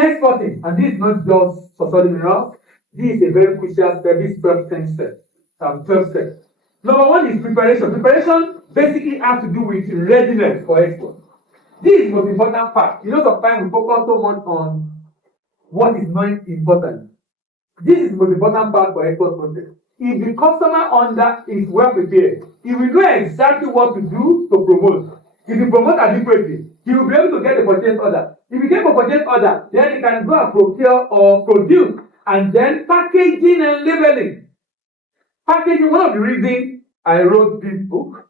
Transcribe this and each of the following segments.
exporting, and this is not just for solid minerals, this is a very crucial step, this 12 step. 12 steps. Number one is preparation. Preparation basically has to do with readiness for export. This is the most important part. You know, sometimes we focus so much on what is not important. This is the most important part for export process. If the customer is well prepared, he will know exactly what to do to promote. If you promote adequately, he will be able to get a purchase order. If you get a purchase order, then he can go and procure or produce, and then packaging and labeling. Packaging, one of the reasons I wrote this book,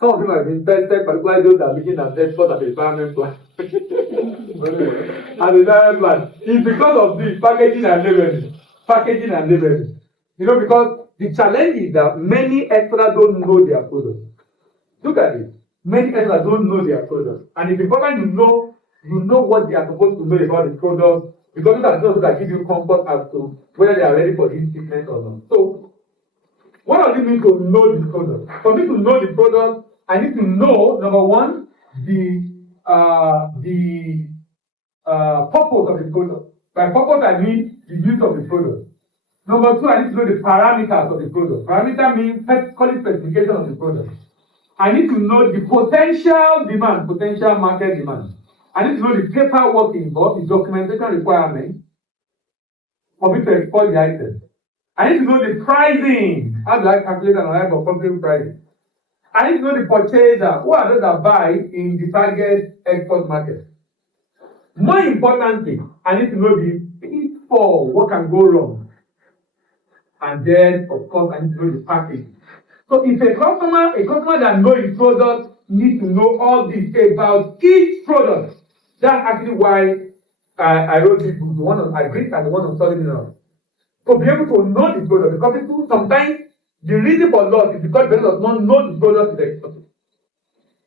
some of you have been tested, particularly those that are looking at export as a requirement plan. As a requirement plan, it's because of this packaging and labeling. Packaging and labeling. You know, because the challenge is that many exporters don't know their product. Look at it. Many exporters don't know their product. And it's important you know what they are supposed to know about the product, because that's not that give you comfort as to whether they are ready for this treatment or not. So, what does it mean to know the product? For me to know the product, I need to know, number one, the purpose of the product. By purpose, I mean the use of the product. Number two, I need to know the parameters of the product. Parameter means quality specification of the product. I need to know the potential demand, potential market demand. I need to know the paperwork involved, the documentation requirements for me to export the item. I need to know the pricing. How do I calculate an item for company pricing? I need to know the purchaser. Who are those that buy in the target export market? More importantly, I need to know the pitfall, what can go wrong. And then, of course, I need to know the packaging. So if a customer that knows his product needs to know all this about each product. That's actually why I wrote this book, the one on agri and the one on solid minerals. To be able to know the product, because people sometimes the reason for loss is because the does not know the product is exported.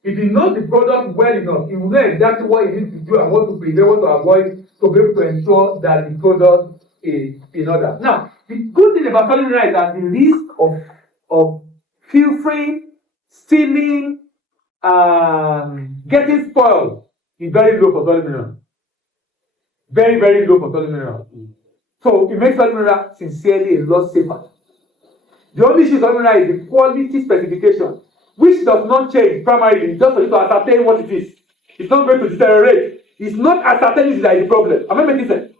If he knows the product well enough, he will know exactly what he needs to do and what to prevent, what to avoid, to be able to ensure that the product is in order. Now, the good thing about solid minerals is that the risk of filtering, stealing, getting spoiled is very low for solid minerals. Very, very low for solid minerals. So it makes solid mineral sincerely a lot safer. The only issue with solid mineral is the quality specification, which does not change primarily just for you to ascertain what it is. It's not going to deteriorate. It's not ascertaining that is the problem. Am I making sense?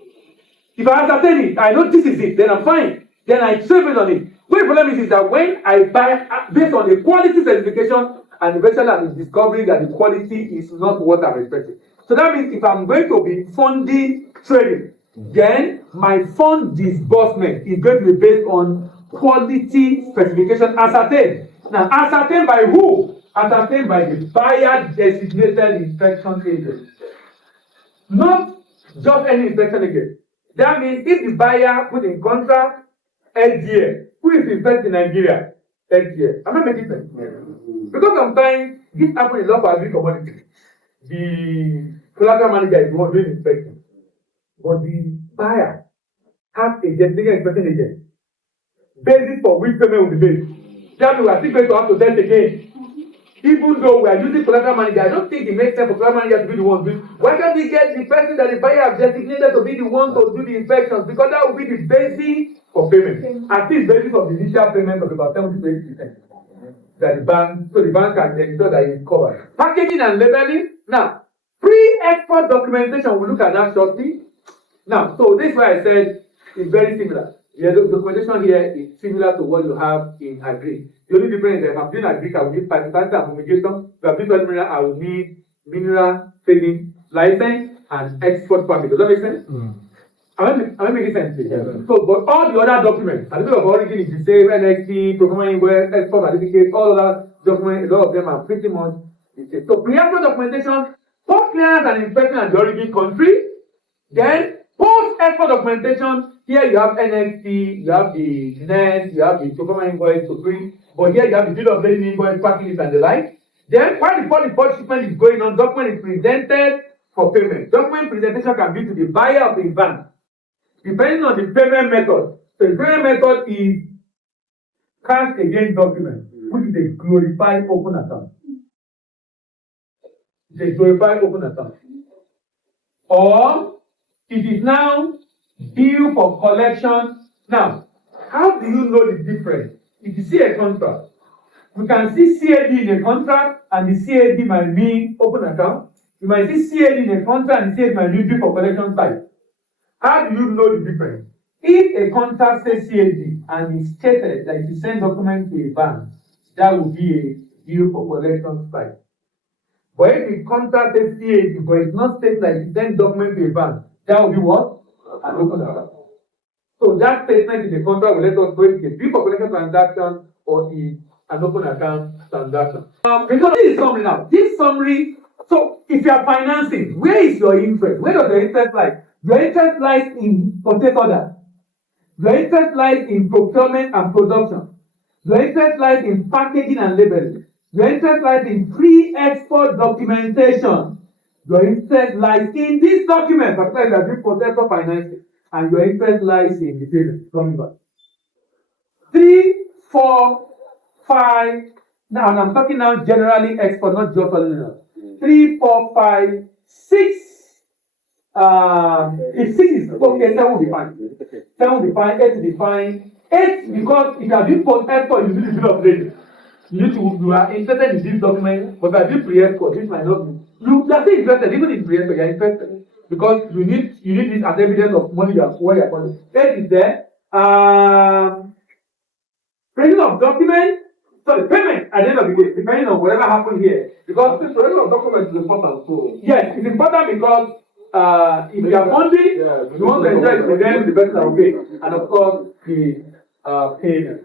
If I ascertain it, I know this is it, then I'm fine. Then I trade it on it. What the problem is that when I buy based on the quality specification, and eventually I'm discovering that the quality is not what I'm expecting. So that means if I'm going to be funding trading, then my fund disbursement is going to be based on quality specification ascertained. Now, ascertained by who? Ascertained by the buyer designated inspection agent. Not just any inspection agent. That means if the buyer put in contract LGA, who is inspecting Nigeria? LGA. Am I making sense? Because sometimes this happens a lot for every commodity. The collateral manager is the one doing inspection. But the buyer has a designated inspection agent. Basis for which payment will be made. That we are still going to have to test again. Even though we are using collateral manager, I don't think it makes sense for collateral manager to be the one doing. Why can't we get the person that the buyer has designated to be the one to do the inspections? Because that will be the basis for payment. At least basis of the initial payment of about 70 to 80%. That the bank can ensure that it is covered. Packaging and labeling. Now, pre-export documentation, we'll look at that shortly. Now, so this is why I said it's very similar. The documentation here is similar to what you have in agri. The only difference is that if I'm doing agri, I will need participant and fumigation. If I'm doing solid mineral, I will need mineral trading license and export permit. Does that make sense? Am I making sense? Yeah. So, but all the other documents, certificate of origin is the same, NXT, performance invoice, export certificate, all other documents, a lot of them are pretty much the same. So, pre-export documentation, post clearance and inspection at the origin country, then post-export documentation. Here you have NXT, you have the NET, you have the performance invoice to print, but here you have the bill of lading invoice, packing list, and the like. Then, while the port shipment is going on, document is presented for payment. Document presentation can be to the buyer of the bank, depending on the payment method. So the payment method is cash against document, which is a glorified open account. It's a glorified open account. Or It is now due for collection. Now, how do you know the difference? If you see a contract, we can see CAD in a contract and the CAD might mean open account. You might see CAD in a contract and the CAD might mean due for collection type. How do you know the difference? If a contract says CAD and it's stated that if you send document to a bank, that will be a due for collection type. But if the contract says CAD but it's not stated that if you send document to a bank, that will be what? An open account. So that statement in the contract will let us know if it's a due for collection transaction or is an open account transaction. Because this is summary now. This summary, so if you are financing, where is your interest? Where does your interest lie? Your interest lies in purchase order. Your interest lies in procurement and production. Your interest lies in packaging and labeling. Your interest lies in pre-export documentation. Your interest lies in this document, particularly if you are doing processor financing, and your interest lies in the payment. Coming back. 3, 4, 5. Now, and I'm talking now generally export, not just terminal. 3, 4, 5, 6. If 6 is okay, 7 will be fine. 7 will be fine, 8 will be fine. 8 because if you are doing post export, you need to build up trading. You are interested in this document, but if you are doing pre-export, this might not be. You are still interested, even in pre-export, you are interested. Because you need this as evidence of money you are where you are calling. 8 is there. Printing of document, so the payment at the end of the day, depending on whatever happened here. Because the printing of document is important too. Yes, it's important because if you are funding, you want to enjoy it, then the person will pay. And of course, the payment.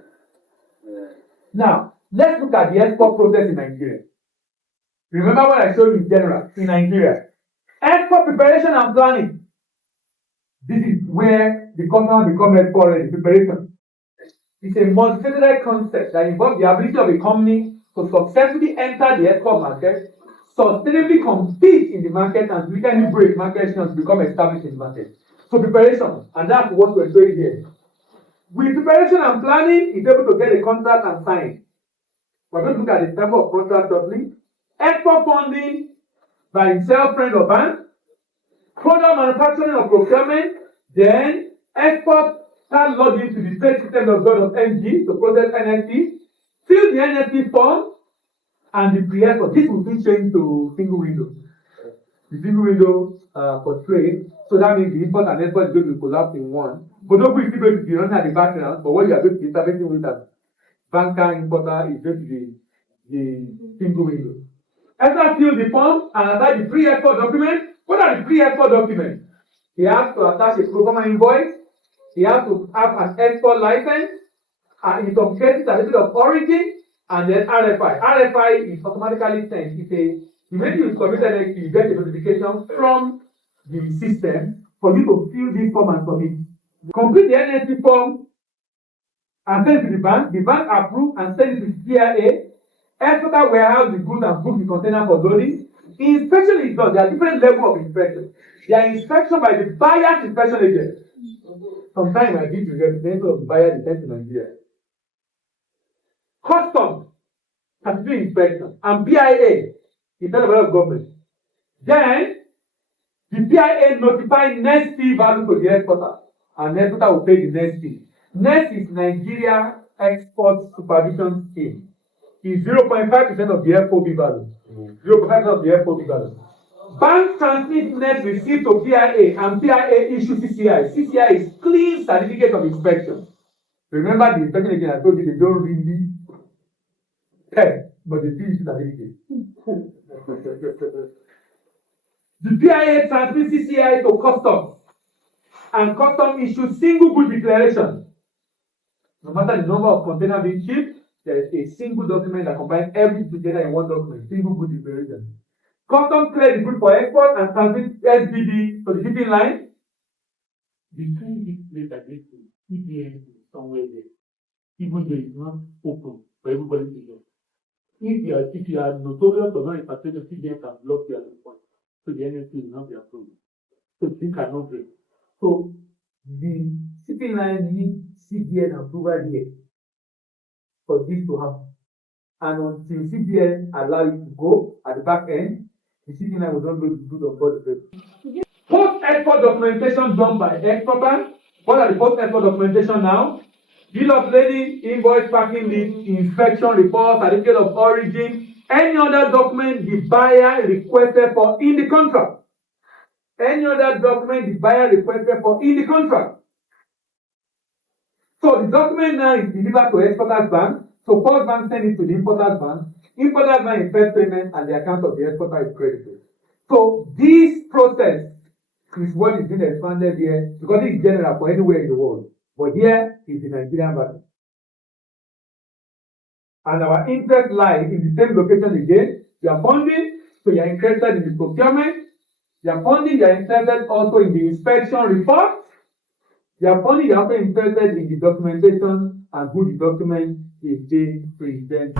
Now, let's look at the export process in Nigeria. Remember what I showed you in general in Nigeria. Export preparation and planning. This is where the customer becomes export ready. Preparation. It's a multifaceted concept that involves the ability of a company to successfully enter the export market, sustainably compete in the market, and legally break market to become established in the market. So preparation, and that's what we're showing here. With preparation and planning, it's able to get a contract and sign. We're going to look at the type of contract shortly. Export funding by itself, friend or bank. Product manufacturing or procurement. Then export start logging to the trade system of God of MG to process NFT. Fill the NFT form and the pre-export. This will be changed to single window. The single window for trade. So that means the import and export is going to collapse in one. But don't be still going to be running at the background. But what you are going to be interfacing with that banker importer is going to be the single window. After fill the form and attach the pre-export document. What are the pre-export documents? He has to attach a pro forma invoice. He has to have an export license, and in some cases, a certificate of origin, and then RFI. RFI is automatically sent. It's a immediately you submit an you get a notification from the system for you to fill this form and submit. Complete the NFT form and send it to the bank. The bank approve and send it to the CIA. Exporter warehouse the goods and book the container for loading. The inspection is done. There are different levels of inspection. There are inspection by the buyer's inspection agent. Sometimes I give you the representative of the buyer defense in Nigeria. Customs has to do inspection. And BIA, Internal of Government. Then the BIA notify next fee value to the exporter. And the exporter will pay the next fee. Next is Nigeria Export Supervision Scheme. Is 0.5% of the FOB value. 0.5% of the FOB value. Bank transmit net receipt to PIA and PIA issue CCI. CCI is clean certificate of inspection. Remember the inspection again, I told you they don't really care, but they still issue certificate. The PIA transmit CCI to customs, and customs issue single good declaration. No matter the number of containers being shipped, there is a single document that combines every together in one document, single good declaration. Customs clear the good for export and transmit SBD to the shipping line. Between this place and this place, CBN is somewhere there. Even though it's not open for everybody to know. If you are notorious or not impartial, CBN can block you at the point. So the NSC will not be approved. So things cannot break. So the shipping line needs CBN approval here for this to happen. And until CBN allow it to go at the back end, the shipping line will not be good on board the vessel. Post-export documentation done by exporter. What are the post-export documentation now? Bill of lading, invoice, packing list, inspection report, certificate of origin, any other document the buyer requested for in the contract. Any other document the buyer requested for in the contract. So the document now is delivered to exporter's bank. So Post Bank send it to the importer's bank. Importer's bank effects payment and the account of the exporter is credited. So this process is what is being expanded here because it is general for anywhere in the world. But here is the Nigerian version. And our interest lies in the same location again. You are funding, so you are interested in the procurement. You are funding, you are interested also in the inspection report. You are funding, you are also interested in the documentation and who the document is being presented.